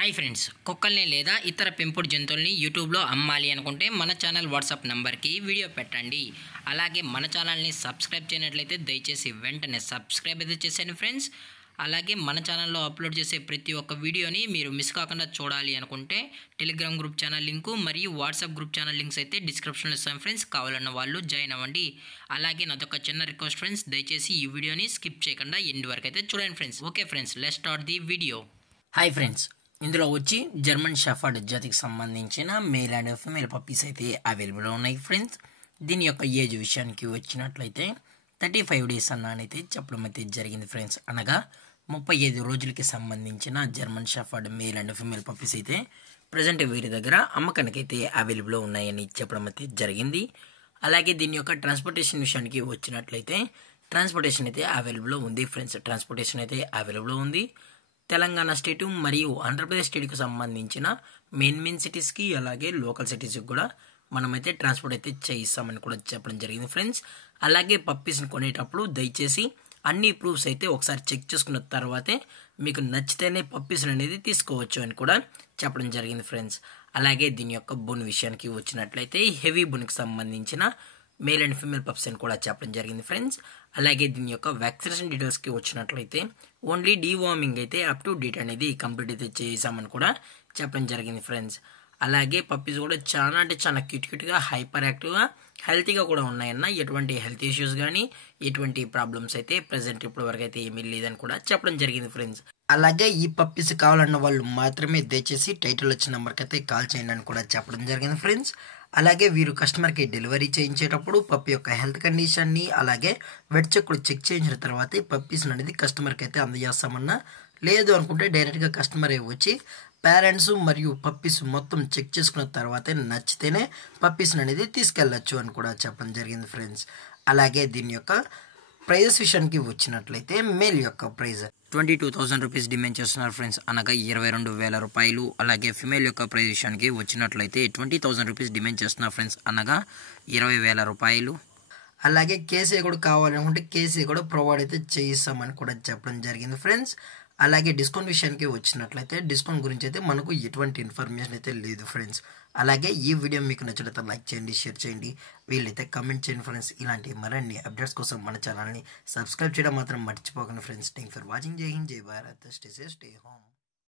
Hi friends, కుక్కల్ని లేదా ఇతర పెంపుడు జంతువుల్ని యూట్యూబ్లో అమ్మాలి అనుకుంటే మన ఛానల్ వాట్సాప్ నెంబర్కి వీడియో పెట్టండి. అలాగే మన ఛానల్ని సబ్స్క్రైబ్ చేయనట్లయితే దయచేసి వెంటనే సబ్స్క్రైబ్ అయితే చేసేయండి ఫ్రెండ్స్. అలాగే మన ఛానల్లో అప్లోడ్ చేసే ప్రతి ఒక్క వీడియోని మీరు మిస్ కాకుండా చూడాలి అనుకుంటే టెలిగ్రామ్ గ్రూప్ ఛానల్ లింకు మరియు వాట్సాప్ గ్రూప్ ఛానల్ లింక్స్ అయితే డిస్క్రిప్షన్లో ఇస్తాను ఫ్రెండ్స్. కావాలన్న వాళ్ళు జాయిన్ అవ్వండి. అలాగే నాదొక చిన్న రిక్వెస్ట్ ఫ్రెండ్స్, దయచేసి ఈ వీడియోని స్కిప్ చేయకుండా ఎండ్ వరకు అయితే చూడండి friends. Okay friends, let's start the video. Hi friends, ఇందులో వచ్చి జర్మన్ షెఫర్డ్ జాతికి సంబంధించిన మేల్ అండ్ ఫీమేల్ పప్పీస్ అయితే అవైలబుల్లో ఉన్నాయి ఫ్రెండ్స్. దీని యొక్క ఏజ్ విషయానికి వచ్చినట్లయితే 35 days అన్నైతే చెప్పడం అయితే జరిగింది ఫ్రెండ్స్. అనగా 35 రోజులకి సంబంధించిన German shepherd male and female puppies అయితే ప్రజెంట్ వీరి దగ్గర అమ్మకానికి అయితే అవైలబుల్లో ఉన్నాయని చెప్పడం అయితే జరిగింది. అలాగే దీని యొక్క ట్రాన్స్పోర్టేషన్ విషయానికి వచ్చినట్లయితే ట్రాన్స్పోర్టేషన్ అయితే అవైలబుల్లో ఉంది ఫ్రెండ్స్. ట్రాన్స్పోర్టేషన్ అయితే అవైలబుల్లో ఉంది. తెలంగాణ స్టేటు మరియు ఆంధ్రప్రదేశ్ స్టేట్కి సంబంధించిన మెయిన్ సిటీస్కి అలాగే లోకల్ సిటీస్కి కూడా మనమైతే ట్రాన్స్పోర్ట్ అయితే చేయిస్తామని కూడా చెప్పడం జరిగింది ఫ్రెండ్స్. అలాగే పప్పీస్ని కొనేటప్పుడు దయచేసి అన్ని ప్రూఫ్స్ అయితే ఒకసారి చెక్ చేసుకున్న తర్వాతే మీకు నచ్చితేనే పప్పీస్ని అనేది తీసుకోవచ్చు అని కూడా చెప్పడం జరిగింది ఫ్రెండ్స్. అలాగే దీని యొక్క బోన్ విషయానికి వచ్చినట్లయితే హెవీ బోన్కి సంబంధించిన మేల్ అండ్ ఫీమేల్ పప్స్ అని కూడా చెప్పడం జరిగింది ఫ్రెండ్స్. అలాగే దీని యొక్క వ్యాక్సినేషన్ డీటెయిల్స్కి వచ్చినట్లయితే ఓన్లీ డీవార్మింగ్ అయితే అప్ టు డేట్ అనేది కంప్లీట్ అయితే చేసామని కూడా చెప్పడం జరిగింది ఫ్రెండ్స్. అలాగే పప్పీస్ కూడా చాలా అంటే చాలా క్యూట్గా హైపర్ యాక్టివ్గా హెల్తీగా కూడా ఉన్నాయన్న. ఎటువంటి హెల్త్ ఇష్యూస్ కానీ ఎటువంటి ప్రాబ్లమ్స్ అయితే ప్రజెంట్ ఇప్పటి వరకు అయితే ఏమీ లేదని కూడా చెప్పడం జరిగింది ఫ్రెండ్స్. అలాగే ఈ పప్పీస్ కావాలన్న వాళ్ళు మాత్రమే దయచేసి టైటిల్ వచ్చిన నెంబర్కి అయితే కాల్ చేయండి అని కూడా చెప్పడం జరిగింది ఫ్రెండ్స్. అలాగే వీరు కస్టమర్కి డెలివరీ చేయించేటప్పుడు పప్పి యొక్క హెల్త్ కండిషన్ని అలాగే వెట్ చెక్ కూడా చెక్ చేయించిన తర్వాతే పప్పీస్ అనేది కస్టమర్కి అయితే అందజేస్తామన్నా. లేదు అనుకుంటే డైరెక్ట్గా కస్టమర్ వచ్చి పేరెంట్స్ మరియు పప్పీస్ మొత్తం చెక్ చేసుకున్న తర్వాతే నచ్చితేనే పప్పీస్ అనేది తీసుకెళ్ళచ్చు అని కూడా చెప్పడం జరిగింది ఫ్రెండ్స్. అలాగే దీని యొక్క ప్రైజెస్ విషయానికి వచ్చినట్లయితే మేల్ యొక్క ప్రైజ్ 22,000 రూపీస్ డిమాండ్ చేస్తున్నారు ఫ్రెండ్స్, అనగా 22,000 రూపాయలు. అలాగే ఫిమేల్ యొక్క ప్రైజ్ విషయానికి వచ్చినట్లయితే 20,000 రూపీస్ డిమాండ్ చేస్తున్నారు ఫ్రెండ్స్, అనగా 20,000 రూపాయలు. అలాగే కేసీ కూడా కావాలనుకుంటే కేసీ కూడా ప్రొవైడ్ అయితే చేయిస్తామని కూడా చెప్పడం జరిగింది ఫ్రెండ్స్. అలాగే డిస్కౌంట్ విషయానికి వచ్చినట్లయితే డిస్కౌంట్ గురించి అయితే మనకు ఎటువంటి ఇన్ఫర్మేషన్ అయితే లేదు ఫ్రెండ్స్. అలాగే ఈ వీడియో మీకు నచ్చినట్లయితే లైక్ చేయండి, షేర్ చేయండి, వీళ్ళైతే కమెంట్ చేయండి ఫ్రెండ్స్. ఇలాంటి మరిన్ని అప్డేట్స్ కోసం మన ఛానల్ని సబ్స్క్రైబ్ చేయడం మాత్రం మర్చిపోకండి ఫ్రెండ్స్. Thank for watching. జై హింద్, జై Bharat, stay safe, stay home.